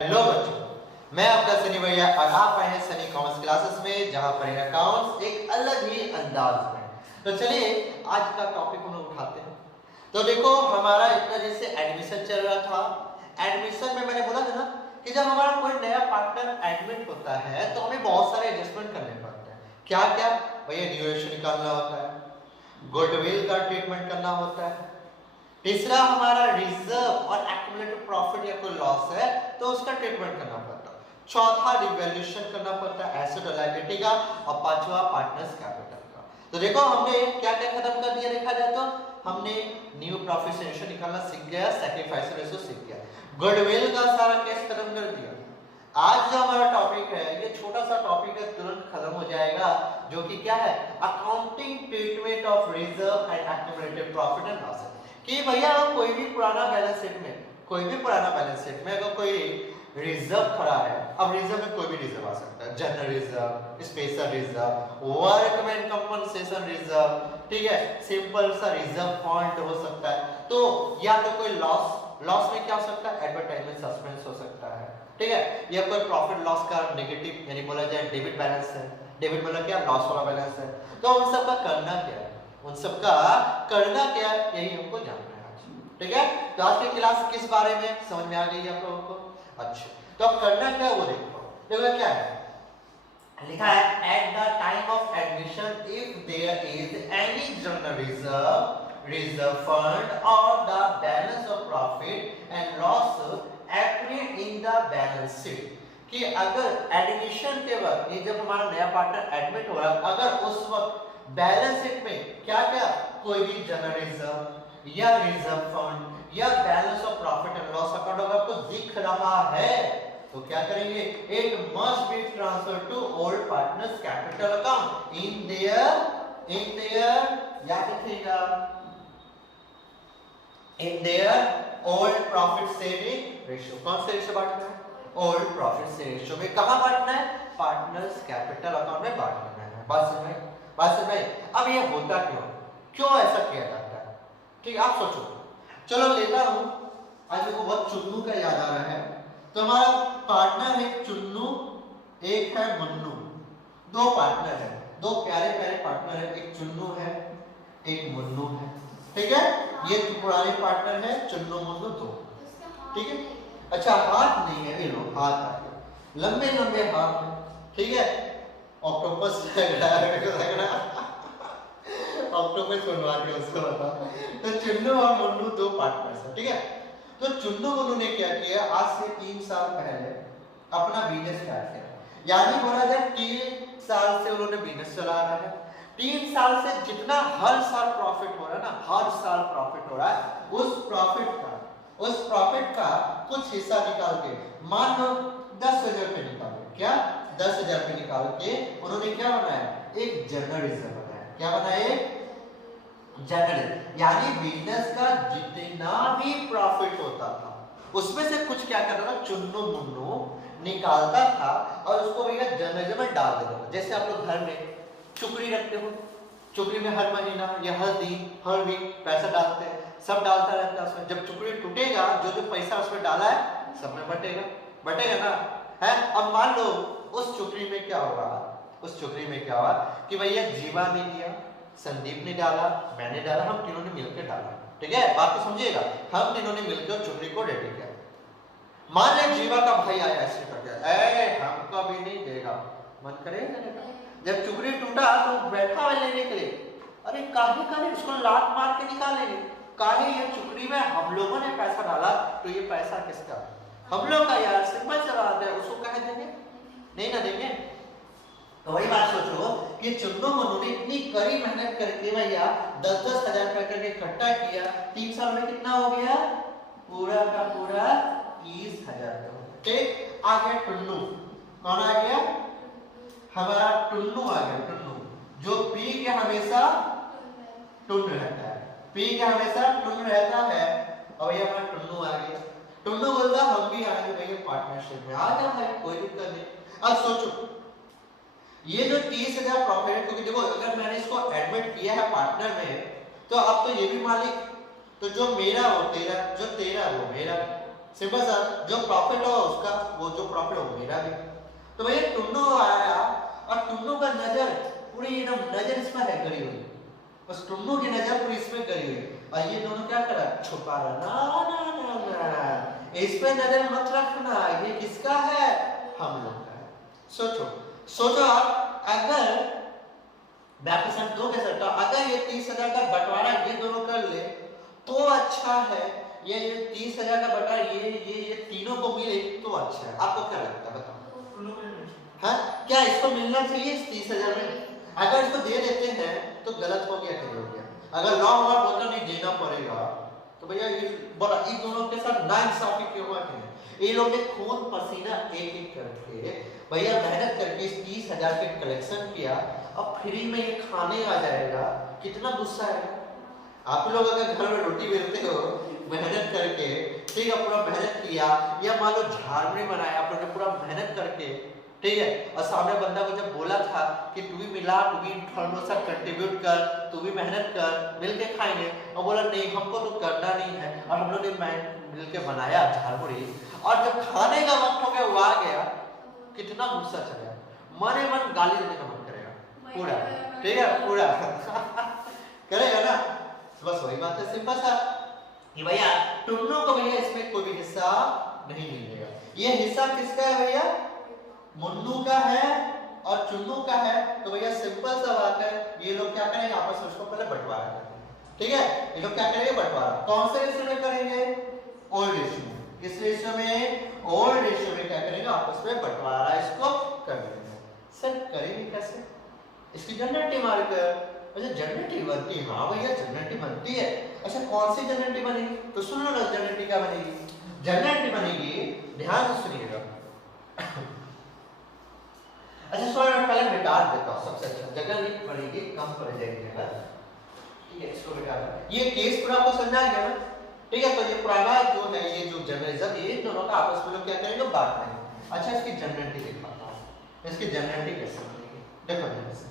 Hello बच्चों, मैं आपका सनी भैया और आप आए हैं सनी कॉमर्स क्लासेस में, जहां पर अकाउंट्स एक अलग ही अंदाज में। तो चलिए आज का टॉपिक हम लोग उठाते हैं। तो देखो हमारा इतना जैसे एडमिशन चल रहा था, एडमिशन में मैंने बोला था ना कि जब हमारा कोई नया पार्टनर एडमिट होता है तो हमें बहुत सारे एडजस्टमेंट करने पड़ते हैं। क्या क्या भैया, ड्यूरेशन निकालना होता है, गुडविल का ट्रीटमेंट करना होता है, तीसरा हमारा रिजर्व और एक्युमुलेटेड प्रॉफिट या कोई लॉस है तो उसका ट्रीटमेंट करना पड़ता है, चौथा रिवैल्यूएशन करना पड़ता है एसेट और लायबिलिटी का, और पांचवा पार्टनर्स कैपिटल का। तो देखो हमने क्या क्या खत्म कर दिया, देखा जाए तो हमने न्यू प्रॉफिट रेशियो निकालना सीख गया, सैक्रिफाइस रेशियो सीख गया, गुडविल का सारा केस खत्म कर दिया। आज जो हमारा टॉपिक है ये छोटा सा टॉपिक है, तुरंत खत्म हो जाएगा, जो कि क्या है, accounting treatment of reserve and accumulated profit and loss. कि भैया कोई भी पुराना बैलेंस शीट में अगर कोई रिजर्व खड़ा है, अब रिजर्व में कोई भी रिजर्व आ सकता है, general reserve, special reserve, workman compensation reserve, ठीक है, सिंपल सा रिजर्व फंड हो सकता है। तो या तो कोई लॉस में क्या हो सकता है, एडवर्टाइजमेंट सस्पेंस हो सकता है, ठीक है, या कोई प्रॉफिट लॉस का नेगेटिव यानी बोला जाए डेबिट बैलेंस है, डेबिट मतलब क्या, लॉस वाला बैलेंस है। तो उन सब का करना क्या है, उन सब का करना क्या है, यही हमको जानना है आज, ठीक है। तो आज की क्लास किस बारे में समझ में आ गई आप लोगों को? अच्छा, तो अब करना क्या वो देखो क्या है, लिखा है at the time of admission if there is any general reserve fund और the balance of profit and loss appeared in the balance sheet, कि अगर एडमिशन के वक्त ये जब हमारा नया पार्टनर एडमिट हो रहा है, अगर उस वक्त बैलेंस शीट में क्या क्या कोई भी जनरल रिजर्व या रिजर्व फंड या balance of profit and loss account अगर आपको दिख रहा है तो क्या करेंगे, it must be transfer to old partners capital account in their याद रखिएगा, in their old profit sharing ratio. कौन से रेशियो बांटना है, ओल्ड प्रॉफिट शेयरिंग रेशियो में कहां बांटना है, पार्टनर्स कैपिटल अकाउंट में बांटना है। बात समझ में? अब ये होता क्यों ऐसा किया जाता है, ठीक है, आप सोचो। चलो लेता हूं, आज मेरे को बहुत चुन्नू का याद आ रहा है। तो हमारा पार्टनर है चुन्नू, एक है मुन्नू, दो पार्टनर है, दो प्यारे प्यारे पार्टनर है, एक चुन्नू है एक मुन्नू है, ठीक है। ये पुराने पार्टनर है चुन्नू मुन्नू दो, ठीक है। अच्छा हाथ नहीं है, ये लो हाथ है, लंबे लंबे हाथ है, ठीक है, ऑक्टोपस ऑक्टोपस बनवा के उसको बता। तो चुन्नू और मुन्नू दो पार्टनर्स हैं, ठीक है। तो चुन्नू मुन्नू ने क्या किया, आज से 3 साल पहले अपना बिजनेस स्टार्ट किया, यानी बोला जाए 3 साल से उन्होंने बिजनेस चला रहा है। 3 साल से जितना हर साल प्रॉफिट हो रहा है ना, हर साल प्रॉफिट हो रहा है, उस प्रॉफिट का कुछ हिस्सा निकाल के, मान लो 10,000 रुपए निकालो, क्या 10,000 रुपए निकाल के उन्होंने क्या बनाया, एक जनरल रिजर्व बनाया। क्या बनाया, जनरल, यानी बिजनेस का जितना भी प्रॉफिट होता था उसमें से कुछ क्या करता था, चुन्नू मुन्नू निकालता था और उसको भैया जनरल में डाल देता था। जैसे आप लोग घर में चुकड़ी रखते हो, चुकड़ी में हर महीना या हर दिन हर वीक पैसा डालते हैं, सब डालता रहता है उसमें। जब चुकड़ी टूटेगा, जो पैसा उसमें डाला है सब में बटेगा ना, है। अब मान लो उस चुकड़ी में क्या होगा, कि भैया जीवा ने दिया, संदीप ने डाला, मैंने डाला, हम तीनों ने मिलकर डाला, ठीक है, बात को समझिएगा, हम तीनों ने मिलकर चुकड़ी को रेडी किया। मान ले जीवा का भाई आया ऐसे करके, हमको भी नहीं देगा, मन करेगा। जब चुकड़ी टूटा तो बैठा है लेने के लिए, अरे काहे उसको लात मार के निकालेंगे, काहे ये चुकड़ी में हम लोगों ने पैसा डाला, तो ये पैसा किसका, हम लोग का यार, सिंपल सा बात है, उसको कहे देंगे, नहीं ना देंगे। तो वही बात सोचो कि चुन्नू मुन्नू ने इतनी कड़ी मेहनत करके भैया 10-10 हजार रुपए करके इकट्ठा किया, 3 साल में कितना हो गया, पूरा का पूरा 30,000। ठीक, आ गया टुन्नू, कौन आ गया, हमारा टुन्नू आ गया, टुन्नू जो पी के हमेशा टुन रहता है, और ये हमारा टुन्नू आ गया। टुन्नू बोलता हम भी आएंगे भैया पार्टनरशिप में, आ जाओ भाई कोई दिक्कत नहीं। अब सोचो ये जो 30,000 प्रॉफिट है, क्योंकि देखो अगर मैंने इसको एडमिट किया है पार्टनर में तो अब तो ये भी मालिक, तो जो मेरा वो तेरा, जो तेरा वो मेरा, सिंपल सा, जो प्रॉफिट हो उसका, वो जो प्रॉफिट हो मेरा भी। तो भैया टुन्नू आया और टुन्नू का नजर पूरी एकदम नजर इसमें है करी हुई, बस टुन्नू की नजर पूरी इसमें करी हुई, और ये दोनों क्या करा, छुपा रहा, ना ना ना ना, इस पे नजर मत रखना, ये किसका है, हम लोग का है। सोचो सोचो आप, अगर बैपिसन दो के सकता, अगर ये 30,000 का बंटवारा ये दोनों कर ले तो अच्छा है, ये 30,000 का बटा ये तीनों को मिले तो अच्छा है। आपको क्या लगता है बताओ? हाँ, क्या इसको मिलना चाहिए इस 30,000 में? अगर इसको दे देते हैं तो गलत हो गया, क्या हो गया? अगर लॉ हमारा बोलता नहीं देना पड़ेगा तो भैया ये बड़ा इन दोनों के साथ नाइंसाफी क्यों हुआ है? ये लोग ने खून पसीना एक एक करके भैया मेहनत करके इस 30,000 के कलेक्शन किया, अब फ्री में ये खाने आ जाएगा, कितना गुस्सा है। आप लोग अगर घर में रोटी बेलते हो मेहनत करके, ठीक है, पूरा मेहनत किया, या मान लो झाड़ू बनाया आप लोग ने पूरा मेहनत करके, ठीक है, और सामने बंदा को जब बोला था कि तू भी मिला, तू भी थोड़ा सा कंट्रीब्यूट कर, तू भी मेहनत कर, मिलके खाएंगे, और बोला नहीं हमको तो करना नहीं है, और हम लोग ने मिलके बनाया झाड़मुड़ी, और जब खाने का वक्त हो गया वो आ गया, कितना गुस्सा चलेगा, मने मन गाली देने का मन करेगा पूरा, ठीक है, पूरा करेगा ना। बस वही बात है, सिंपल सा कि भैया टुन्नू को भैया इसमें कोई भी हिस्सा नहीं मिलेगा। ये हिस्सा किसका है भैया? मुन्नू का है और चुन्नू का है, तो भैया सिंपल सा बात है, ये लोग क्या करेंगे आपस में उसको पहले बंटवारा करेंगे, ठीक है, ये लोग क्या करेंगे बंटवारा, कौन से रेशियो में करेंगे? Old ratio. किस रेशियो में? ओल्ड रेशियो में क्या करेंगे आपस में बंटवारा इसको कर देंगे। सर करेंगे कैसे? इसकी जनरेटिव मार्कर, अच्छा जनरेटिव बनती है, हाँ भैया जनरेटिव बनती है। अच्छा कौन सी जनरेटिव बनेगी? तो सुन लो ना जनरेटिव क्या बनेगी। जनरेटिव बनेगी, ध्यान से सुनिएगा। अच्छा सॉरी मैं पहले मिटा देता हूँ, सबसे अच्छा जगह नहीं बनेगी, कम पड़ जाएगी जगह, ठीक है, इसको मिटा दो। ये केस पूरा आपको समझा गया ना, ठीक है, तो ये पुराना जो है ये जो जर्नलिज्म, ये दोनों का आपस में लोग क्या करेंगे बात करेंगे। अच्छा इसकी जनरेटिव दिखाता हूँ, इसकी जनरेटिव कैसे बनेगी, देखो जैसे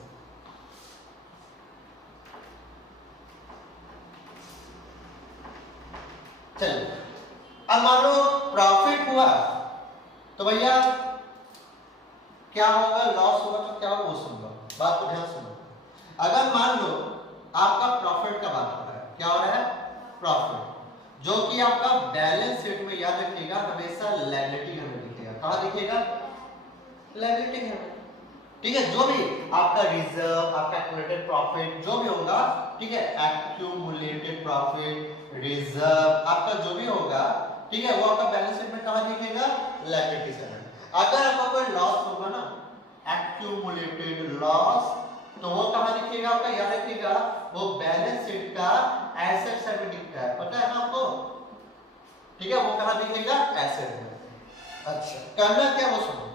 चलो, अब मान लो प्रॉफिट हुआ तो भैया क्या होगा, लॉस होगा तो क्या होगा वो सुन लो, बात को ध्यान सुनो। अगर मान लो आपका प्रॉफिट का बात हो रहा है, क्या हो रहा है? प्रॉफिट, जो कि आपका बैलेंस शीट में याद रखिएगा हमेशा लायबिलिटी हमें दिखेगा, कहां दिखेगा? लायबिलिटी में, ठीक है, जो भी आपका रिजर्व, आपका एक्यूमुलेटेड प्रॉफिट जो भी होगा, ठीक है, एक्यूमुलेटेड प्रॉफिट, रिजर्व आपका जो भी होगा, ठीक है, वो आपका बैलेंस शीट में कहां दिखेगा? Liability side. अगर आपका कोई लॉस होगा ना, एक्यूमुलेटेड लॉस, तो वो कहां दिखेगा आपका? याद रखिएगा वो बैलेंस शीट का एसेट साइड में दिखता है, पता है ना आपको, ठीक है, वो कहां दिखेगा? एसेट में। अच्छा करना क्या वो सुनो,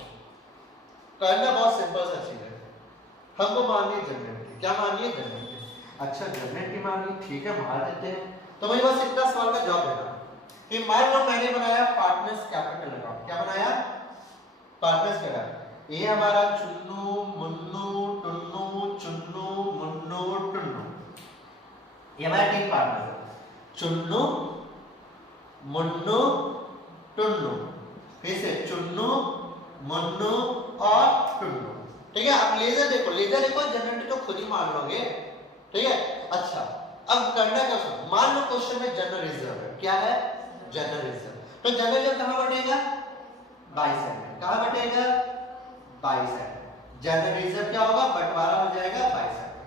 करना बहुत सिंपल सा चीज है, हमको मानिए जनरेटिव, क्या मानिए? जनरेटिव। अच्छा जनरेटिव मानिए, ठीक है मान देते हैं। तो मुझे बस इतना सवाल का जवाब देना कि मान लो मैंने बनाया पार्टनर्स कैपिटल अकाउंट, क्या बनाया? Partners capital. ये हमारा चुन्नू मुन्नू टुन्नू चुन्नू मुन्नू टुन्नू, ये हमारा तीन पार्टनर है, चुन्नू मुन्नू टुन्नू, फिर से चुन्नू मुन्नू और टुन्नू, ठीक है। आप लेजर देखो, लेजर देखो, जनरेटर तो खुद ही मान लोगे, ठीक है। अच्छा अब करना क्या, मान लो क्वेश्चन में जनरल रिजर्व है, क्या है? General reserve. तो जनरल रिजर्व कहां बटेगा? बाई साइड में। कहां बटेगा? By side. जनरल रिजर्व क्या होगा? बंटवारा हो जाएगा बाई साइड में,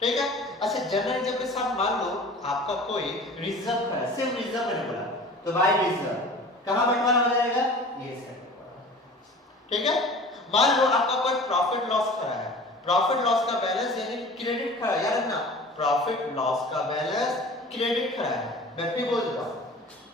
ठीक है। अच्छा जनरल रिजर्व के साथ मान लो आपका कोई रिजर्व है, सिर्फ रिजर्व मैंने बोला, तो बाई रिजर्व कहां बंटवारा हो जाएगा? ये साइड, ठीक है। मान लो आपका कोई प्रॉफिट लॉस खड़ा है, प्रॉफिट लॉस का बैलेंस यानी क्रेडिट खड़ा है, याद रखना प्रॉफिट लॉस का बैलेंस क्रेडिट खड़ा है। मैं भी बोल देता हूं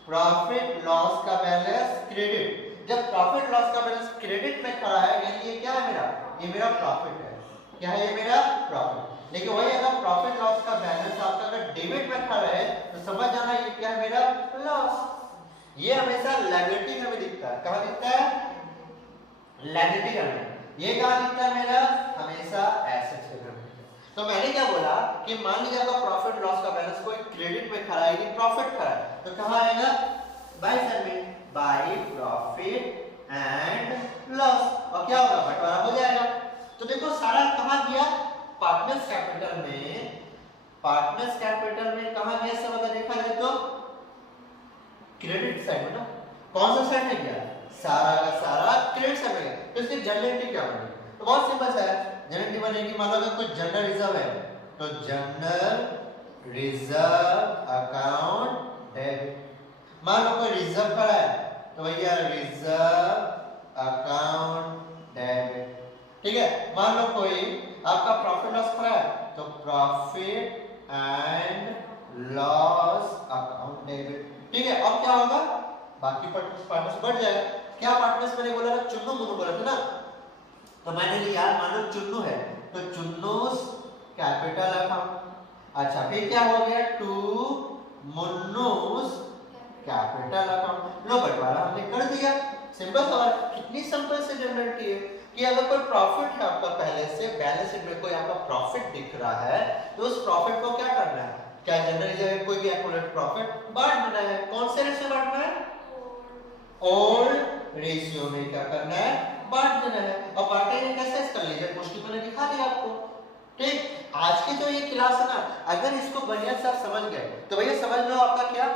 प्रॉफिट लॉस का बैलेंस क्रेडिट। जब प्रॉफिट लॉस का बैलेंस क्रेडिट में खड़ा है यानी ये क्या है मेरा? ये मेरा प्रॉफिट है, क्या है? ये मेरा प्रॉफिट। लेकिन वही अगर प्रॉफिट लॉस का बैलेंस आपका अगर डेबिट में खड़ा है तो समझ जाना ये क्या है? मेरा लॉस। ये हमेशा लायबिलिटी में दिखता है, कहां दिखता है? लायबिलिटी में। ये कहां दिखता है मेरा? हमेशा एसेट्स के में। तो मैंने क्या बोला कि मान लीजिए आपका प्रॉफिट लॉस का बैलेंस कोई क्रेडिट में खड़ा है, ये प्रॉफिट खड़ा है, तो कहां आएगा? बाई साइड में। बाय प्रॉफिट एंड लॉस, और क्या होगा, बंटवारा हो जाएगा। तो देखो सारा कहां गया, पार्टनर्स कैपिटल में, पार्टनर्स कैपिटल में कहां गया सब अगर देखा जाए तो क्रेडिट साइड में ना, कौन सा साइड में गया, सारा का सारा क्रेडिट साइड में गया। तो इसकी जनरल क्या बनेगी, तो बहुत सिंपल सा है, जनरल बनेगी, मान लो अगर कोई जनरल रिजर्व है तो जनरल रिजर्व अकाउंट डेबिट, मान लो कोई रिजर्व पड़ा है तो भैया रिजर्व अकाउंट डेबिट, ठीक है। मान लो कोई आपका प्रॉफिट लॉस पड़ा है तो profit and loss account debit, ठीक है। अब क्या होगा, बाकी पार्टनर्स बढ़ जाएगा। क्या पार्टनर्स मैंने बोला था, चुन्नू मुन्नू बोला था ना, तो मैंने लिया मान लो चुन्नू है तो चुन्नूस कैपिटल अकाउंट, अच्छा फिर क्या हो गया, टू मुन्नूस कैपिटल अकाउंट, लो बंटवारा हमने कर दिया। सिंपल सवाल, कितनी सिंपल से जनरलिटी है कि अगर कोई प्रॉफिट है आपका पहले से बैलेंस शीट में कोई आपका प्रॉफिट दिख रहा है तो उस प्रॉफिट को क्या करना है, क्या जनरली जब कोई भी एक्यूमुलेटेड प्रॉफिट बांट देना है, कौन से रेशियो बांटना है, ओल्ड रेशियो में क्या करना है, बांट देना है। और बांटेंगे कैसे, इसका लेजर क्वेश्चन मैंने दिखा दिया आपको, ठीक। आज की जो ये क्लास है ना, अगर इसको बढ़िया से आप समझ गए तो भैया समझ लो आपका क्या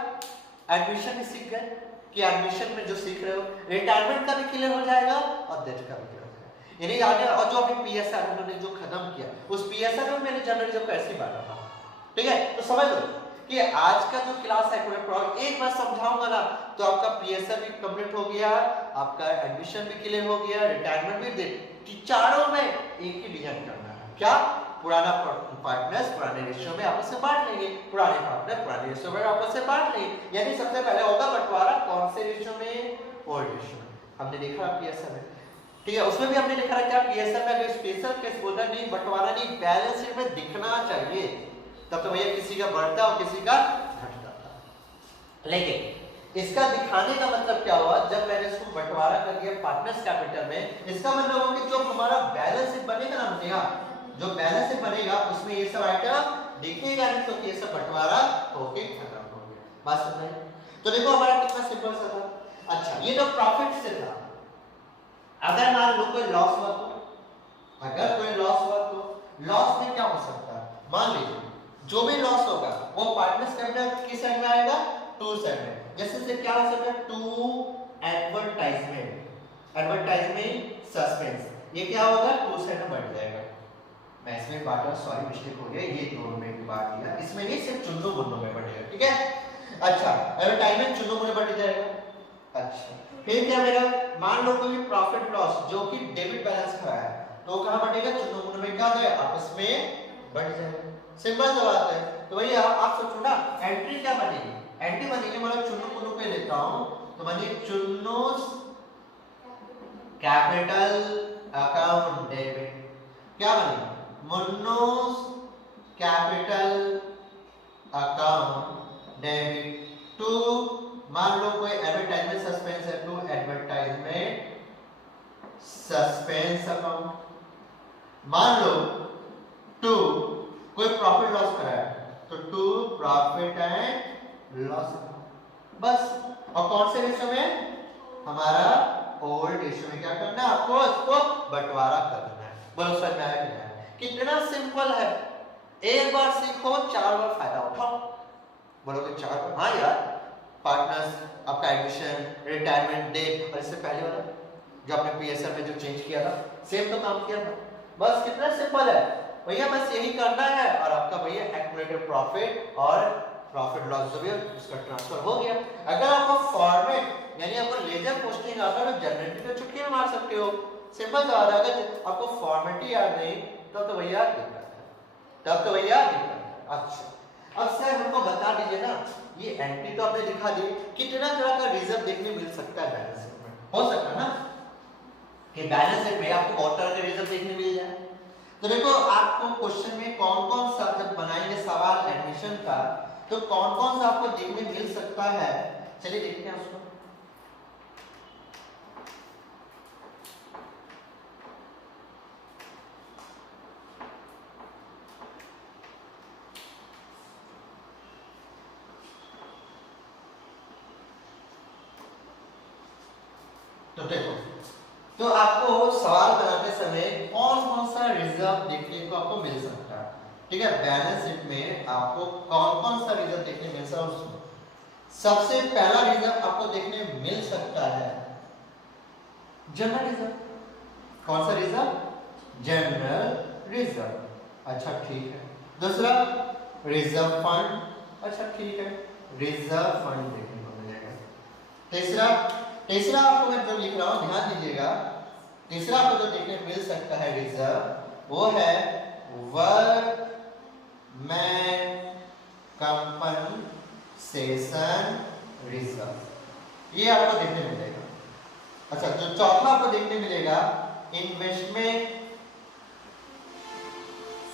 एडमिशन भी सीख गए, कि एडमिशन में जो सीख रहे हो रिटायरमेंट का भी क्लियर हो जाएगा और डेट का भी क्लियर हो जाएगा। यानी आगे और जो अभी पीएसआर उन्होंने जो खत्म किया उस पीएसआर में मैंने जनरली जब कैसे बांटा था, ठीक है। तो समझ लो कि आज का जो क्लास है पूरे एक बार समझाऊंगा ना तो आपका पीएसआर भी कंप्लीट हो गया, आपका एडमिशन भी क्लियर हो गया, रिटायरमेंट भी दे, चारों में एक ही डिजाइन करना है, क्या, पुराना पार्टनर्स पुराने रेशियो में आपस में बांट लेंगे, पुराने पार्टनर पुराने रेशियो में आपस में बांट लेंगे। यानी सबसे पहले होगा बंटवारा कौन से रेशियो में, ओल्ड रेशियो में, हमने देखा पीएसआर में, ठीक है। उसमें भी हमने देखा है क्या, पीएसआर में अगर स्पेशल केस बोलता नहीं, बंटवारा नहीं, बैलेंस शीट में दिखना चाहिए, तब तो भैया किसी का बढ़ता और किसी का घटता था। लेकिन इसका दिखाने का मतलब क्या हुआ, जब मैंने इसको बंटवारा कर दिया पार्टनर्स कैपिटल में, इसका मतलब हुआ कि जो हमारा बैलेंस शीट बनेगा ना, बनेगा जो बैलेंस शीट बनेगा उसमें ये सब आइटम दिखेगा नहीं, तो ये सब बंटवारा होके खत्म हो गया, बात समझ में। तो देखो हमारा कितना सिंपल सा था। अच्छा ये तो प्रॉफिट से था, अगर मान लो कोई लॉस हुआ तो, अगर कोई लॉस हुआ तो लॉस में क्या हो सकता है, मान लीजिए जो भी लॉस होगा वो पार्टनर्स कैपिटल किस साइड में आएगा, टू साइड में। जैसे से क्या हो सकता है, टू एडवर्टाइजमेंट, एडवर्टाइजमेंट सस्पेंस, ये क्या होगा, टू साइड में बढ़ जाएगा। मैं इसमें बांटा, सॉरी मिस्टेक हो गया, ये दो में बांट दिया, इसमें नहीं सिर्फ चुन्नू मुन्नू में बढ़ेगा, ठीक है। अच्छा एडवर्टाइजमेंट चुन्नू मुन्नू बढ़ जाएगा। अच्छा फिर क्या मेरा, मान लो कोई प्रॉफिट लॉस जो कि डेबिट बैलेंस का है तो कहां बढ़ेगा, चुन्नू मुन्नू में, क्या जाएगा, आपस में बढ़ जाएगा। सिंपल सा बात है। तो भैया आप सोचो ना एंट्री क्या बनेगी, एंट्री बनेगी, मतलब चुन्नू मुन्नू पे लेता हूं तो बनेगी चुन्नूस कैपिटल अकाउंट डेबिट, क्या बनेगी, मुन्नूस कैपिटल अकाउंट डेबिट टू, मान लो कोई एडवर्टाइजमेंट सस्पेंस है, टू एडवर्टाइजमेंट सस्पेंस अकाउंट, मान लो टू कोई प्रॉफिट लॉस करा है तो टू प्रॉफिट एंड लॉस, बस। और कौन से रेशियो में, हमारा ओल्ड रेशियो में क्या करना है, आपको इसको बंटवारा करना है। बोलो समझ में आया कि नहीं, कितना सिंपल है, एक बार सीखो चार बार फायदा उठाओ। बोलोगे चार बार, हाँ यार, पार्टनर्स, आपका एडमिशन, रिटायरमेंट डे, और इससे पहले वाला जो आपने पीएसआर में जो चेंज किया था सेम तो काम किया था, बस कितना सिंपल है भैया, बस यही करना है और आपका भैया एक्यूमुलेटेड प्रॉफिट और प्रॉफिट लॉस जो भी उसका ट्रांसफर हो गया। अगर आपको फॉर्मेट यानी आपको लेजर पोस्टिंग आता है तो जनरेटर पे चुटकी में मार सकते हो, सिंपल सा है। अगर आपको फॉर्मेट ही याद नहीं तब तो भैया दिक्कत है, तब तो भैया दिक्कत है। अच्छा अब सर हमको बता दीजिए ना, ये एंट्री तो आपने दिखा दी, कितना तरह का रिजर्व देखने मिल सकता है बैलेंस शीट में, हो सकता है ना कि बैलेंस शीट में आपको बहुत तरह के रिजर्व देखने मिल जाए। तो देखो आपको क्वेश्चन में कौन कौन सा जब बनाएंगे सवाल एडमिशन का तो कौन कौन सा आपको देखने मिल सकता है, चलिए देखते हैं उसको। तो देखो, तो आपको सवाल बनाते समय कौन कौन सा रिजर्व देखने को आपको मिल सकता है, ठीक है। बैलेंस शीट में आपको कौन कौन सा रिजर्व देखने मिल सकता है उसमें सबसे पहला रिजर्व आपको देखने मिल सकता है जनरल रिजर्व। कौन सा रिजर्व? General reserve. अच्छा ठीक है। दूसरा रिजर्व फंड। अच्छा ठीक है, रिजर्व फंड देखने को मिलेगा। तीसरा आपको मैं जो लिख रहा हूं ध्यान दीजिएगा, तीसरा आपको जो देखने मिल सकता है रिजर्व वो है वर्कमैन कंपनसेशन रिजर्व, ये आपको देखने मिलेगा। अच्छा, जो चौथा आपको देखने मिलेगा इन्वेस्टमेंट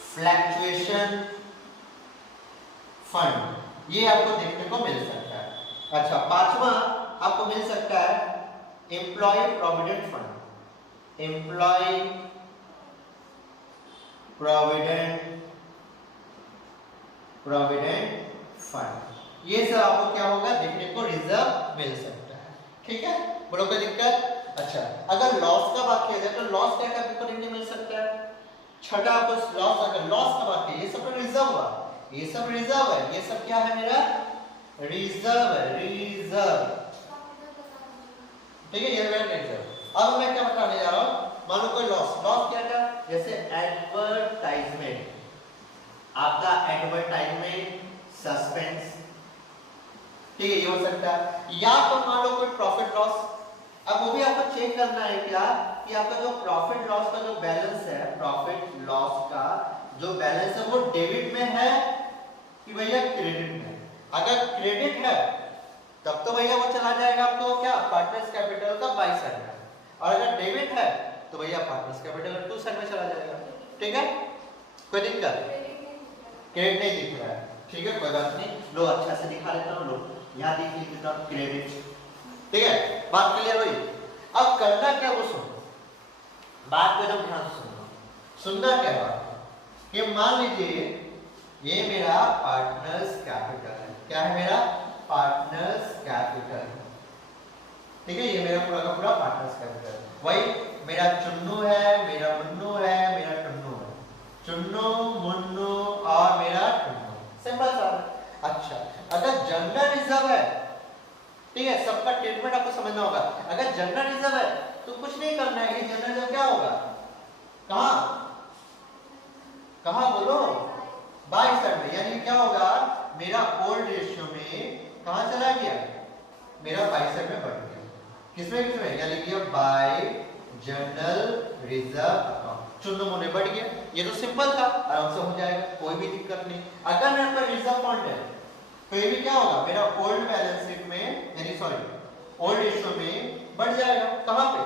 फ्लक्चुएशन फंड, ये आपको देखने को मिल सकता है। अच्छा, पांचवा आपको मिल सकता है employ provident fund. Employ provident fund, ये सब आपको क्या होगा देखने को रिजर्व मिल सकता है, ठीक है। बोलो कोई दिक्कत? अच्छा, अगर लॉस का बात किया जाए तो लॉस क्या क्या आपको देखने मिल सकता है? छठा आपको लॉस, अगर लॉस का बात किया, ये सब रिजर्व हुआ, ये सब रिजर्व है, ये सब क्या है मेरा रिजर्व है, रिजर्व, ठीक है, ये मेरा रिजर्व। अब मैं क्या बताने जा रहा हूं, मान लो कोई लॉस, लॉस क्या था, जैसे एडवर्टाइजमेंट, आपका एडवर्टाइजमेंट सस्पेंस, ठीक है, ये हो सकता है। या तो मान लो कोई प्रॉफिट लॉस, अब वो भी आपको चेक करना है क्या कि आपका जो प्रॉफिट लॉस का जो बैलेंस है, प्रॉफिट लॉस का जो बैलेंस है वो डेबिट में है कि भैया क्रेडिट में। अगर क्रेडिट है तब तो भैया वो चला जाएगा आपको क्या पार्टनर्स कैपिटल का बाई साइड में, और अगर डेबिट है तो भैया पार्टनर्स कैपिटल का टू साइड में चला जाएगा, ठीक है। कोई दिक्कत? क्रेडिट नहीं दिख रहा है, ठीक है, कोई बात नहीं, लो अच्छा से दिखा लेता हूं, लो यहां लिख देता हूं क्रेडिट, ठीक है, बात क्लियर हुई। अब करना क्या वो सुनो, बात को एकदम ध्यान से सुनो। सुनना क्या बात कि मान लीजिए ये मेरा पार्टनर्स कैपिटल है, क्या है मेरा पार्टनर्स कैपिटल, ठीक है, ये मेरा पूरा का पूरा पार्टनर्स कैपिटल। वही मेरा चुन्नू है, मेरा मुन्नू है, मेरा टुन्नू है, चुन्नू मुन्नू और मेरा टुन्नू, सिंपल सा। अच्छा, अगर जनरल रिजर्व है, ठीक है, सबका ट्रीटमेंट आपको समझना होगा। अगर जनरल रिजर्व है तो कुछ नहीं करना है, ये जनरल रिजर्व क्या होगा, कहां कहां बोलो, बाई साइड में, यानी क्या होगा मेरा ओल्ड रेशियो में कहां चला गया, मेरा बाई साइड में बढ़ गया, किसमें यानी कि bye general reserve account, Chunnu मुन्ने बढ़ गया, ये तो सिंपल था, आराम से हो जाएगा, कोई भी दिक्कत नहीं। अगर मेरे पास रिजर्व फंड है तो ये भी क्या होगा मेरा ओल्ड बैलेंस शीट में, यानी सॉरी ओल्ड रेशियो में बढ़ जाएगा, कहां पे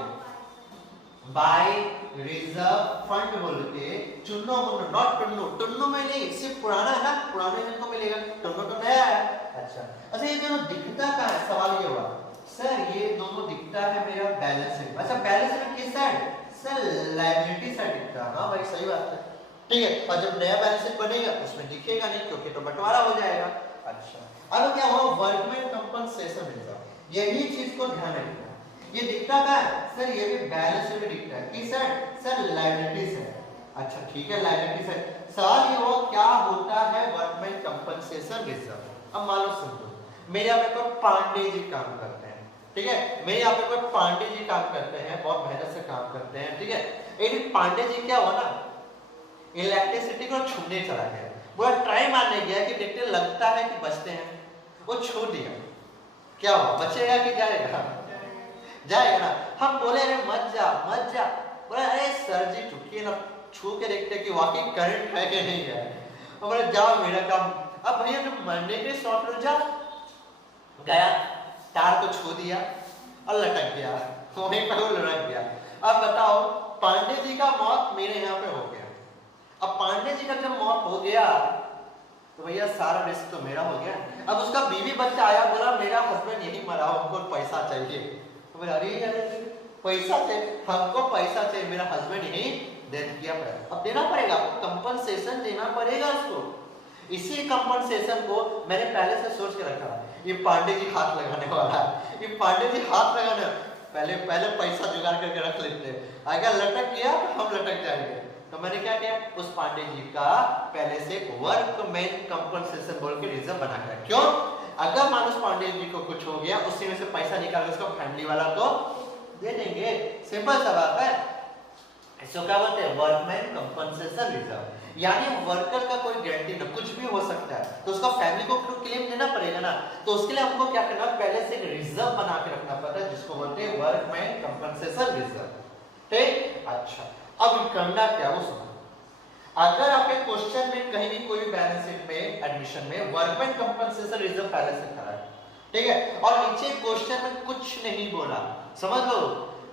बाय रिजर्व फंड बोल के, चुन्नू मुन्नू नॉट टुन्नू, टुन्नू में नहीं, सिर्फ पुराना है ना, पुराने दिन को मिलेगा, टुन्नू तो नया है। अच्छा, ये दोनों दिखता कहां है, सवाल ये हुआ सर ये दोनों दिखता है मेरा बैलेंस शीट। अच्छा, बैलेंस शीट किस साइड, सर लायबिलिटी साइड दिखता है, हाँ भाई सही बात है, ठीक है, और जब नया बैलेंस शीट बनेगा उसमें दिखेगा नहीं क्योंकि तो बंटवारा हो जाएगा। अच्छा, अब क्या हुआ वर्कमैन कंपनसेशन रिजर्व, यही चीज को ध्यान रखना, ये दिखता है सर, ये भी बैलेंस शीट में दिखता है, किस साइड, सर लायबिलिटी साइड। अच्छा ठीक है, लायबिलिटी साइड। सवाल ये हो क्या होता है वर्कमैन कंपनसेशन रिजर्व। अब मान लो सुन लो, मेरे यहाँ पे कोई पांडे जी काम करते हैं, ठीक है, मेरे यहाँ पे कोई पांडे जी काम करते हैं, बहुत मेहनत से काम करते हैं, ठीक है। एक पांडे जी क्या हुआ ना, इलेक्ट्रिसिटी को छूने चला गया, वो ट्राई मारने गया कि देखते लगता है कि बचते हैं, वो छू दिया, क्या हुआ, बचेगा कि जाएगा, जाएगा ना। हम बोले अरे मत जा मत जा, बोले अरे सर जी चुकिए ना, छू के देखते कि वाकई करंट है कि नहीं है, बोले जाओ मेरा काम। अब भैया तुम मरने के शॉट लो, जा गया, तार को छू दिया और लटक गया, वहीं पर वो लटक गया। अब बताओ पांडे जी का मौत मेरे यहाँ पे हो गया, अब पांडे जी का जब मौत हो गया तो भैया सारा रिस्क तो मेरा हो गया। अब उसका बीवी बच्चा आया, बोला मेरा हस्बैंड यही मरा, हमको पैसा चाहिए, तो बोला अरे पैसा चाहिए, हमको पैसा चाहिए, मेरा हस्बैंड यही डेथ किया, अब देना पड़ेगा, कंपनसेशन देना पड़ेगा उसको। इसी कंपनसेशन को मैंने पहले से सोच के रखा, ये पांडे जी हाथ लगाने वाला है, ये पांडे जी हाथ लगाने, पहले पहले पैसा जुगाड़ करके रख लेते हैं, अगर लटक गया तो हम लटक जाएंगे। तो मैंने क्या किया, उस पांडे जी का पहले से वर्कमैन कंपनसेशन बोल के रिजर्व बना के, क्यों, अगर मानुष पांडे जी को कुछ हो गया उसी में से पैसा निकाल के उसको फैमिली वाला को दे देंगे, सिंपल सा बात है। इसको क्या बोलते हैं, वर्कमैन कंपनसेशन रिजर्व। यानी वर्कर का कोई गारंटी ना, कुछ भी हो सकता है, तो उसका फैमिली को क्लेम देना पड़ेगा ना, तो उसके लिए हमको क्या करना, पहले से एक रिजर्व बना के रखना पड़ता है, जिसको बोलते हैं वर्कमैन कंपनसेशन रिजर्व। ठीक, अच्छा अब करना क्या वो सुनो। अगर आपके क्वेश्चन में कहीं भी कोई बैलेंस शीट में एडमिशन में वर्कमैन कंपनसेशन रिजर्व पहले से खड़ा है, ठीक है, और नीचे क्वेश्चन में कुछ नहीं बोला, समझ लो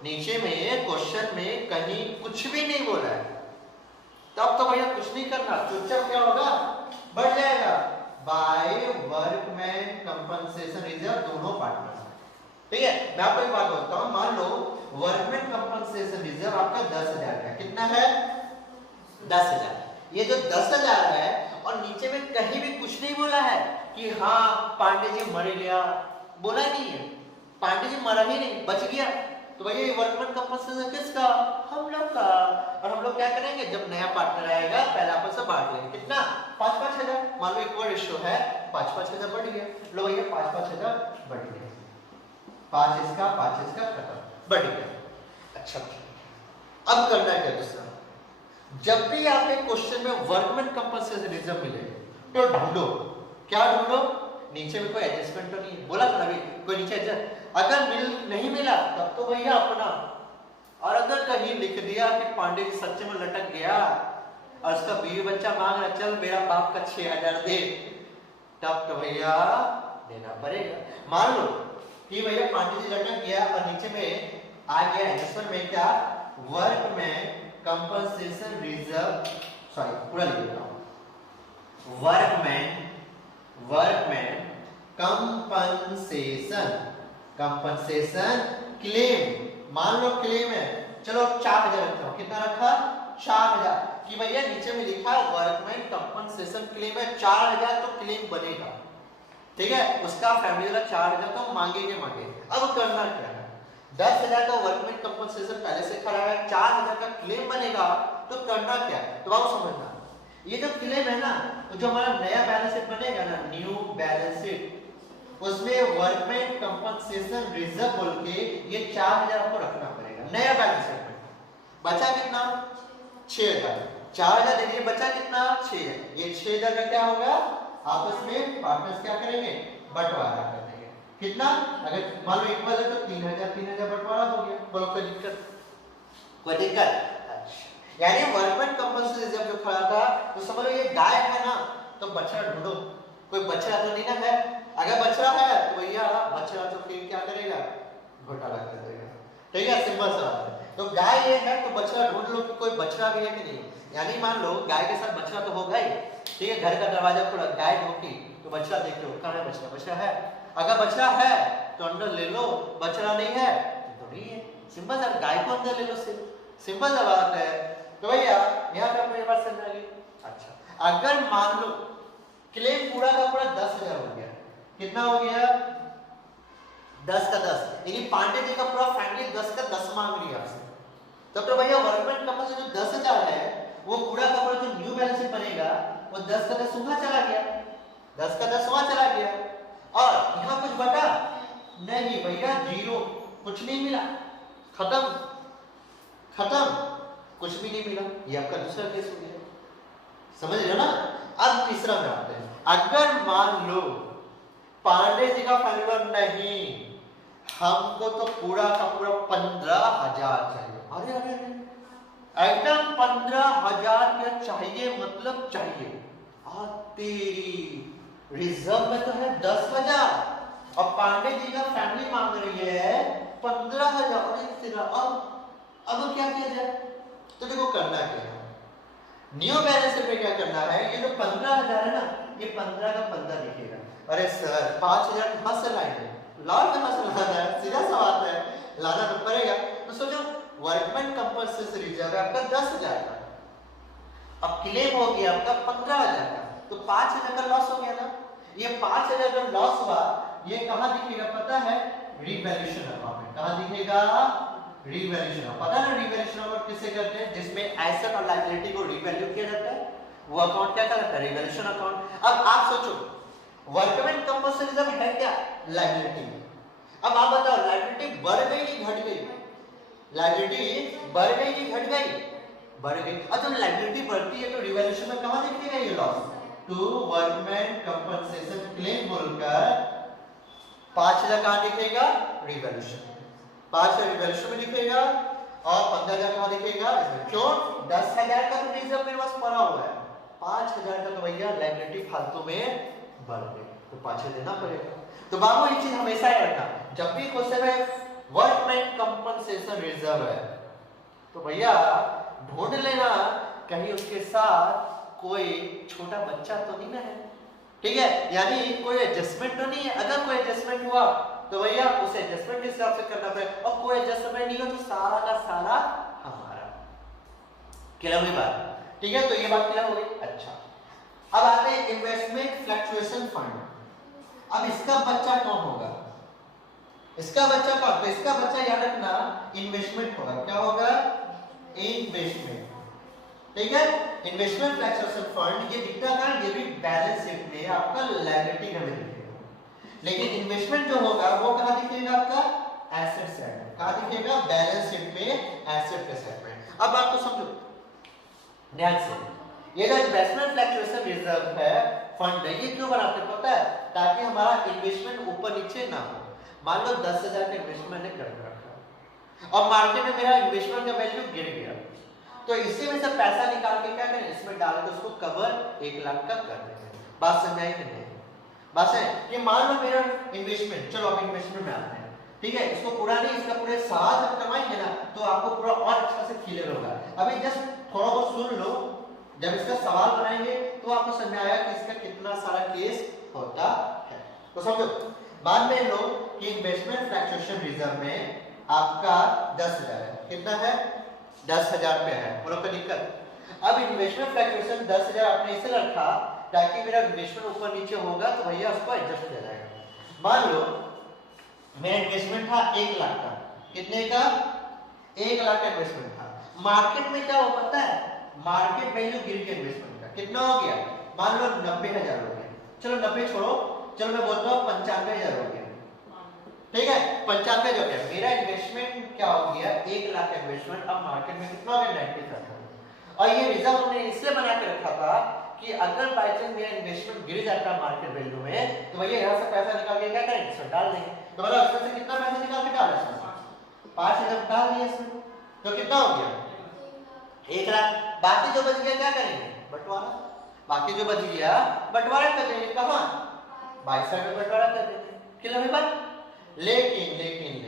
नीचे में क्वेश्चन में कहीं कुछ भी नहीं बोला है, तब तो भैया कुछ नहीं करना, चुपचाप क्या होगा, बढ़ जाएगा बाय वर्कमैन कंपनसेशन रिजर्व दोनों पार्टनर्स। ठीक है, मैं आपको एक बात बताता हूं, मान लो वर्कमैन कंपनसेशन रिजर्व आपका 10,000 है, कितना है 10,000, ये जो 10,000 है और नीचे में कहीं भी कुछ नहीं बोला है कि हाँ पांडे जी मर गया, बोला नहीं है, पांडे जी मरा ही नहीं, बच गया, तो भैया ये वर्कमैन कंपनसेशन किसका, हम लोग का। और हम लोग क्या करेंगे, जब नया पार्टनर आएगा पहले आपस में बांट लेंगे, कितना 5-5 हजार, मान लो इक्वल रेशियो है, 5-5 हजार बढ़ गया, लो भैया 5-5 हजार बढ़ गया, 5 इसका 5 इसका खत्म, बढ़ गया। अच्छा अब करना है क्या दूसरा, जब भी आपके क्वेश्चन में वर्कमैन कंपनसेशन रिजर्व मिले तो ढूंढो, क्या ढूंढो, नीचे में कोई एडजस्टमेंट तो नहीं है, बोला था ना अभी कोई नीचे एडजस्ट, अगर नहीं मिला तब तो भैया अपना, और अगर कहीं लिख दिया कि पांडे जी सच्चे में लटक गया और उसका बीवी बच्चा मांग रहा, चल मेरा बाप का 6,000 दे, तब तो भैया देना पड़ेगा। मान लो कि भैया पांडे जी लटक गया और नीचे में आ गया एडजस्टमेंट में क्या, वर्कमैन कंपनसेशन रिजर्व, सॉरी पूरा लिख देता हूं, वर्कमैन कंपनसेशन क्लेम, मान लो क्लेम है, चलो 4,000 रखता हूं, कितना रखा 4,000, कि भैया नीचे में लिखा है वर्कमैन कंपनसेशन क्लेम है 4,000, तो क्लेम बनेगा, ठीक है, उसका फैमिली वाला 4,000 तो मांगेंगे। अब करना क्या है, 10,000 का वर्कमैन कंपनसेशन पहले से खड़ा है, 4,000 का क्लेम बनेगा, तो करना क्या है, तो आप समझना, ये जो क्लेम है ना, तो जो हमारा नया बैलेंस शीट बनेगा ना, न्यू बैलेंस शीट, उसमें वर्कमैन कंपनसेशन रिजर्व बोल के ये 4,000 आपको रखना पड़ेगा नया बैलेंस शीट में। बचा कितना 6,000, 4,000 दे दिए, बचा कितना 6,000, ये 6,000 का क्या होगा, आपस में पार्टनर्स क्या करेंगे, बंटवारा कर देंगे, कितना, अगर मान लो इक्वल है तो 3,000 बंटवारा हो गया, बोलो कोई दिक्कत। यानी वर्कमैन कंपनसेशन रिजर्व जो खड़ा था, तो समझ लो ये गाय है ना, तो बछड़ा ढूंढो, कोई बछड़ा तो नहीं ना है, अगर बछड़ा है तो भैया बछड़ा तो फिर क्या करेगा, घोटाला कर देगा, ठीक है, सिंपल सा बात है। तो गाय ये है तो बछड़ा ढूंढ लो कि कोई बछड़ा भी है कि नहीं, यानी मान लो गाय के साथ बछड़ा तो होगा ही, ठीक है, घर का दरवाजा खुला, गाय ढूंढी तो बछड़ा देख लो, कहाँ है बछड़ा, बछड़ा है, अगर बछड़ा है तो अंदर ले लो, बछड़ा नहीं है तो नहीं है, सिंपल सा, गाय को अंदर ले लो, सिंपल सा बात है। तो भैया यहाँ पे अपने बात समझ आ गई। अच्छा अगर मान लो क्लेम पूरा का पूरा 10,000 हो गया, कितना हो गया 10 का 10, यानी पांडे जी का पूरा फैमिली 10 का 10 मांग लिया आपसे, तब तो भैया वर्कमैन कंपनसेशन जो 10,000 है वो पूरा का पूरा जो न्यू बैलेंस शीट बनेगा वो 10 का 10 वहां चला गया, 10 का 10 वहां चला गया, और यहाँ कुछ बटा नहीं भैया, जीरो, कुछ नहीं मिला, खत्म, कुछ भी नहीं मिला, ये आपका दूसरा केस हो गया, समझ रहे हो ना। अब तीसरा में आते हैं, अगर मान लो पांडे जी का फैमिली नहीं, हमको तो पूरा का पूरा 15,000 चाहिए, अरे एकदम 15,000 क्या चाहिए, मतलब चाहिए, तेरी रिजर्व में तो है 10,000 और पांडे जी का फैमिली मांग रही है 15,000, अब क्या किया जाए, तो देखो करना क्या है, न्यू बैलेंस शीट में क्या करना है, ये जो 15,000 है ना, ये 15 का 15 दिखेगा, अरे सर 5,000 कहां से लाएंगे, लाओ कहां से लाना है, सीधा सा बात है, लाना तो पड़ेगा, तो सोचो वर्कमैन कंपनसेशन रिजर्व है आपका 10,000 का, अब क्लेम हो गया आपका 15,000 का, तो 5,000 का लॉस हो गया ना, ये 5,000 का लॉस हुआ, ये कहां दिखेगा पता है, रिवैल्यूएशन अकाउंट में। कहां दिखेगा? रिवैल्यूएशन। पता ना रिवैल्यूएशन अकाउंट किसे कहते हैं? जिसमें एसेट और लायबिलिटी को रिवैल्यू किया जाता है, वो अकाउंट क्या कहलाता है? Revaluation account. अब आप सोचो, वर्कमैन कंपल्सरी रिजर्व है क्या? लायबिलिटी। अब आप बताओ, लायबिलिटी बढ़ गई कि घट गई? लायबिलिटी बढ़ गई कि घट गई? बढ़ गई। अब जब लायबिलिटी बढ़ती है तो रिवैल्यूएशन में कहां दिखेगा ये loss? To workman compensation claim बोलकर 5000 कहां दिखेगा? रिवैल्यूएशन। 5000 रिवैल्यूएशन में दिखेगा और 15000 कहां दिखेगा? इसमें। क्यों? 10000 का तो रिजर्व मेरे पास पड़ा हुआ है, 5000 का तो भैया लायबिलिटी फालतू में बढ़ गई, तो 5000 देना पड़ेगा। तो बाबू ये चीज हमेशा याद रखना, जब भी क्वेश्चन है वर्कमैन कंपनसेशन रिजर्व है तो भैया ढूंढ लेना कहीं उसके साथ कोई छोटा बच्चा तो नहीं ना है, ठीक है? यानी कोई एडजस्टमेंट तो नहीं है। अगर कोई एडजस्टमेंट हुआ तो भैया उसे एडजस्टमेंट के हिसाब से करना पड़ेगा, और कोई एडजस्टमेंट नहीं हो तो सारा का सारा हमारा। क्लियर हुई बात? ठीक है, तो ये बात क्लियर हो गई। अच्छा, अब आते हैं इन्वेस्टमेंट फ्लक्चुएशन फंड। अब इसका बच्चा कौन होगा? इसका बच्चा कौन? तो इसका बच्चा याद रखना इन्वेस्टमेंट होगा। क्या होगा? इन्वेस्टमेंट। ठीक है, इन्वेस्टमेंट फ्लक्चुएशन फंड ये दिखता है, ये भी बैलेंस शीट में आपका लायबिलिटी का दिखेगा, लेकिन इन्वेस्टमेंट जो होगा वो कहां दिखेगा? आपका एसेट साइड में। कहां दिखेगा? बैलेंस शीट में एसेट के साइड में। अब बात को समझो ध्यान से, ये जो इन्वेस्टमेंट फ्लक्चुएशन रिजर्व है, फंड है, ये क्यों बनाते हैं पता है? ताकि हमारा इन्वेस्टमेंट ऊपर नीचे ना हो। मान लो 10,000 का इन्वेस्टमेंट मैंने कर रखा और मार्केट में मेरा इन्वेस्टमेंट का वैल्यू गिर गया, तो इसी में से पैसा निकाल के क्या करें? इसमें डाल के उसको कवर 1 लाख का कर देंगे। बात समझाई कि नहीं? बात है कि मान लो मेरा इन्वेस्टमेंट, चलो अब इन्वेस्टमेंट में आते हैं, ठीक है? इसको पूरा नहीं, इसका पूरे साल जब कमाएंगे ना तो आपको पूरा और अच्छा से क्लियर होगा। अभी जस्ट थोड़ा बहुत सुन लो, जब इसका सवाल बनाएंगे तो आपको समझ में आएगा कि इसका कितना सारा केस होता है। तो समझो, मान में लो कि इन्वेस्टमेंट फ्लक्चुएशन रिजर्व में आपका 10,000 है। कितना है? 10,000 पे है, बोलो कोई दिक्कत? अब इन्वेस्टमेंट फ्लक्चुएशन 10,000 आपने इसे रखा ताकि मेरा इन्वेस्टमेंट ऊपर नीचे होगा तो भैया उसको एडजस्ट किया जाएगा। मान लो मेरा इन्वेस्टमेंट था 1 लाख का। कितने का? 1 लाख का इन्वेस्टमेंट था। मार्केट में क्या हो पता है? मार्केट वैल्यू गिर गया इन्वेस्टमेंट का। कितना हो गया? मान लो 90,000 हो गया। चलो 90 छोड़ो, चलो मैं बोलता हूँ 95,000 हो गया। ठीक है, 95,000 हो गया। मेरा इन्वेस्टमेंट क्या हो गया? 1 लाख का इन्वेस्टमेंट अब मार्केट में कितना हो गया? 90,000। और ये रिजर्व हमने इसलिए बना के रखा था कि अगर बाय चांस मेरा इन्वेस्टमेंट गिर जाता है मार्केट वैल्यू में तो भैया यहाँ से पैसा निकाल के क्या करेंगे? इसमें डाल देंगे। तो मतलब इसमें से कितना पैसा निकाल के डाला इसमें? 5,000 डाल दिया इसमें, तो कितना हो गया? 1 लाख। बाकी जो बच गया क्या करेंगे? बंटवारा। बाकी जो बच गया बंटवारा कर देंगे। कहां? 22 में बंटवारा कर देंगे। क्लियर है बात? लेकिन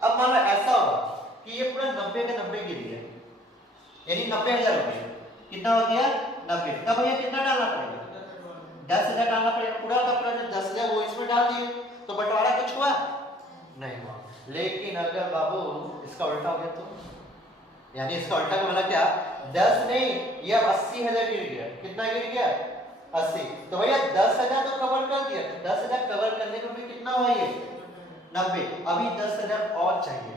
अब मान लो ऐसा होगा कि ये पूरा 90 का 90 गिर गया, यानी 90,000 हो गया। कितना हो गया? 90। तब भैया कितना डालना पड़ेगा? 10,000 डालना पड़ेगा। पूरा का पूरा जो 10,000 वो इसमें डाल दिए तो बंटवारा कुछ हुआ? नहीं हुआ। लेकिन अगर बाबू इसका उल्टा हो गया तो, यानी इसका उल्टा का मतलब क्या? 10 नहीं, ये अब 80,000 गिर गया। कितना गिर गया? 80। तो भैया 10,000 तो कवर कर दिया, 10,000 कवर करने को भी कितना हुआ? ये 90। अभी 10,000 और चाहिए,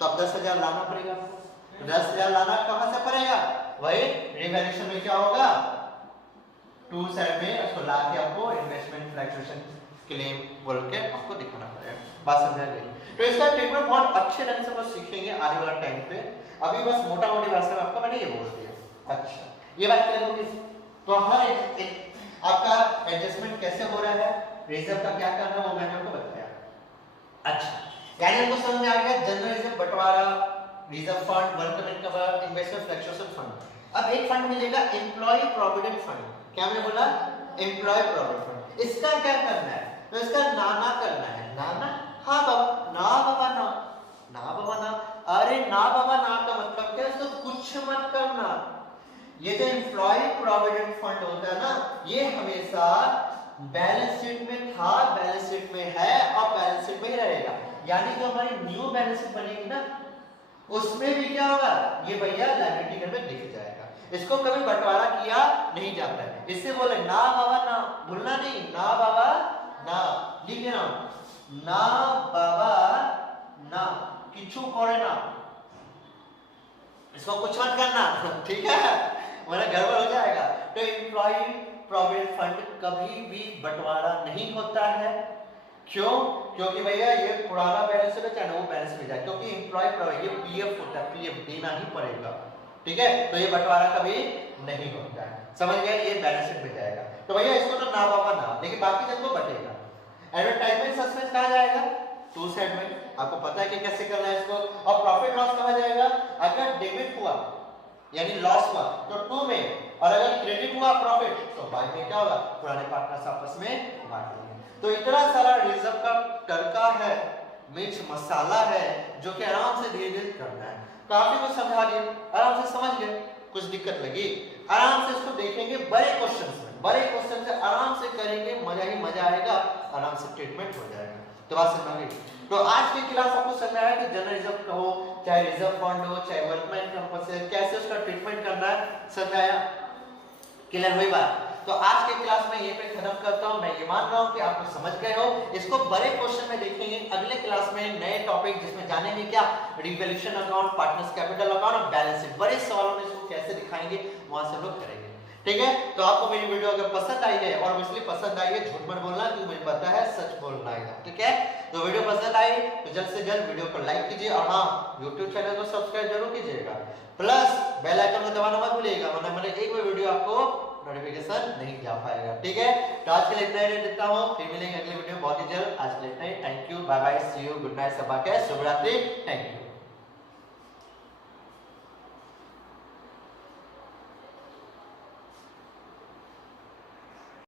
तो अब 10,000 लाना पड़ेगा। 10,000 लाना कहां से पड़ेगा? वही रिवैल्यूएशन में क्या होगा? 2 साइड में उसको ला के आपको इन्वेस्टमेंट फ्लक्चुएशन क्लेम बोल के आपको दिखाना पड़ेगा। बात समझ गई? तो इसका ट्रीटमेंट बहुत अच्छे ढंग से हम सीखेंगे आने वाले टाइम पे। अभी बस मोटा मोटी भाषा में आपको मैंने ये बोल दिया। अच्छा, ये बात क्लियर होगी? तो हर एक आपका एडजस्टमेंट कैसे हो रहा है, रिजर्व का क्या करना है वो मैंने आपको बताया। अच्छा, यानी हमको समझ में आ गया जनरल रिजर्व, बंटवारा, reserve fund, workman cover, investment fluctuation fund. अब एक फंड मिलेगा एम्प्लॉय प्रोविडेंट फंड। क्या मैंने बोला? Employ provident fund. इसका क्या करना है? तो इसका ना करना है। ना? हाँ बाबा, ना बाबा ना, ना बाबा ना। अरे ना बाबा ना का मतलब क्या? इसको कुछ मत करना। ये जो एम्प्लॉय प्रोविडेंट फंड होता है ना, ये हमेशा बैलेंस शीट में था, बैलेंस शीट में है और बैलेंस शीट में ही रहेगा। यानी जो हमारी न्यू बैलेंस शीट बनेगी ना, उसमें भी क्या होगा? ये भैया लायबिलिटी में दिख जाएगा। इसको कभी बंटवारा किया नहीं जाता है। इससे बोले ना बाबा ना, भूलना नहीं, ना बाबा ना, लिख लेना। ना बाबा ना किचू करे ना, इसको कुछ मत करना, ठीक है, वरना गड़बड़ हो जाएगा। तो एम्प्लॉय प्रोविडेंट फंड कभी भी बंटवारा नहीं होता है। क्यों? क्योंकि भैया ये पुराना बैलेंस में चाहे वो बैलेंस में जाए, क्योंकि एम्प्लॉय ये पीएफ होता है, पीएफ देना ही पड़ेगा, ठीक है, तो ये बंटवारा कभी नहीं होता है, समझ गए, ये बैलेंस शीट में जाएगा। तो भैया इसको तो ना बाबा ना, लेकिन बाकी सबको बटेगा। एडवर्टाइजमेंट सस्पेंस कहाँ जाएगा? टू साइड में, आपको पता है कि कैसे करना है इसको। और प्रॉफिट लॉस कहाँ जाएगा? अगर डेबिट हुआ यानी लॉस हुआ तो टू में, और अगर क्रेडिट हुआ प्रॉफिट तो बाय में क्या होगा? पुराने पार्टनर्स आपस में बांट लेंगे। तो इतना सारा रिजर्व का तड़का है, मिर्च मसाला है, जो कि आराम से धीरे धीरे करना है। काफी कुछ समझा दिया, आराम से समझ गए, कुछ दिक्कत लगी आराम से इसको देखेंगे बड़े क्वेश्चंस में, बड़े क्वेश्चन से आराम से करेंगे, मजा ही मजा आएगा, आराम से ट्रीटमेंट हो जाएगा। तो बात समझ गई। तो आज की क्लास आपको समझ आया कि जनरल रिजर्व हो, चाहे रिजर्व फंड हो, चाहे वर्कमैन कंपस है, कैसे उसका ट्रीटमेंट करना है, समझ आया? क्लियर हुई बात? तो आज के क्लास में ये पे खत्म करता हूं। मैं ये मान रहा हूं कि आप लोग समझ गए हो। इसको बड़े क्वेश्चन में देखेंगे अगले क्लास में, नए टॉपिक जिसमें जानेंगे क्या, revaluation account, partners capital account और बैलेंस शीट। बड़े सवालों में इसको कैसे दिखाएंगे वहां से हम लोग करेंगे, ठीक है। तो आपको मेरी वीडियो अगर पसंद आई है, और ऑब्वियसली पसंद आई है, झूठ मत बोलना क्योंकि मुझे पता है सच बोलना है, ठीक है। तो वीडियो पसंद आई तो जल्द से जल्द वीडियो को लाइक कीजिए, और हाँ, YouTube चैनल को सब्सक्राइब जरूर कीजिएगा, प्लस बेल आइकन को दबाना मत भूलिएगा, वरना मैंने एक भी वीडियो आपको नोटिफिकेशन नहीं जा पाएगा, ठीक है। तो आज के लिए इतना ही देता हूं, फिर मिलेंगे अगले वीडियो बहुत ही जल्द। आज के लिए इतना ही, thank you, bye bye, see you, good night, सबा के शुभ रात्रि, थैंक यू।